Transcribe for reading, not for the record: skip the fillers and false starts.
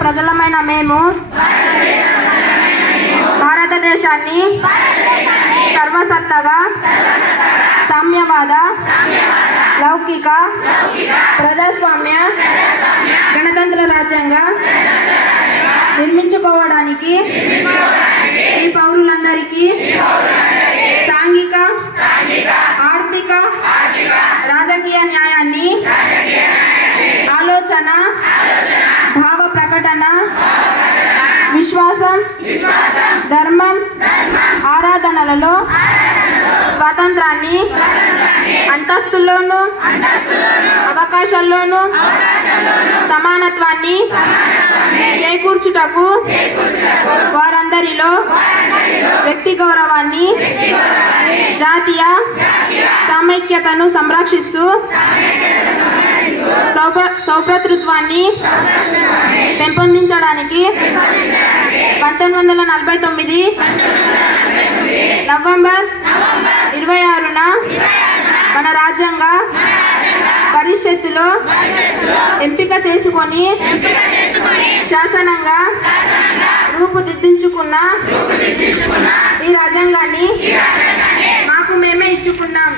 ప్రజలమైన మేము భారతదేశాన్ని సర్వసత్తగా సామ్యవాద లౌకిక ప్రజాస్వామ్య గణతంత్ర రాజ్యంగా నిర్మించుకోవడానికి ఈ పౌరులందరికీ సాంఘిక ఆర్థిక రాజకీయ న్యాయాన్ని ఆలోచన భావ ప్రకటన విశ్వాసం ధర్మం ఆరాధనలలో స్వాతంత్రాన్ని అంతస్తుల్లోనూ అవకాశాల్లోనూ సమానత్వాన్ని చేకూర్చుటకు వారందరిలో వ్యక్తి గౌరవాన్ని జాతీయ సమైక్యతను సంరక్షిస్తూ సౌభ్రాతృత్వాన్ని పెంపొందించడానికి 1949 నవంబర్ 26న మన రాజ్యాంగ పరిషత్తులో ఎంపిక చేసుకొని శాసనంగా రూపుదిద్దించుకున్న ఈ రాజ్యాంగాన్ని మాకు మేమే ఇచ్చుకున్నాం.